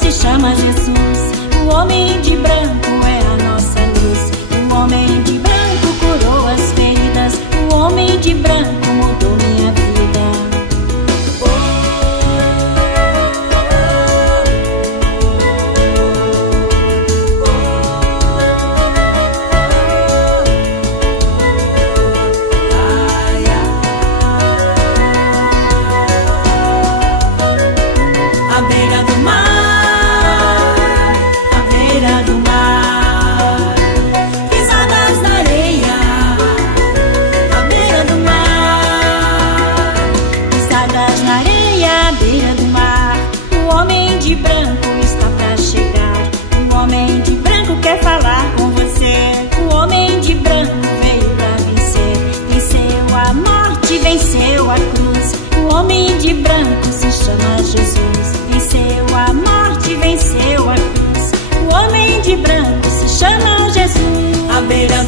se chama Jesus. O homem de branco é a nossa luz. O homem de branco curou as feridas. O homem de branco mudou minha vida. À beira do mar, à beira do mar, pisadas na areia. À beira do mar, Pisadas na areia, à beira do mar. O homem de branco está pra chegar. O homem de branco quer falar com você. O homem de branco veio pra vencer. Venceu a morte, venceu a cruz. O homem de branco se chama Jesus. Venceu a morte, venceu a cruz. O homem de branco se chama Jesus. à beira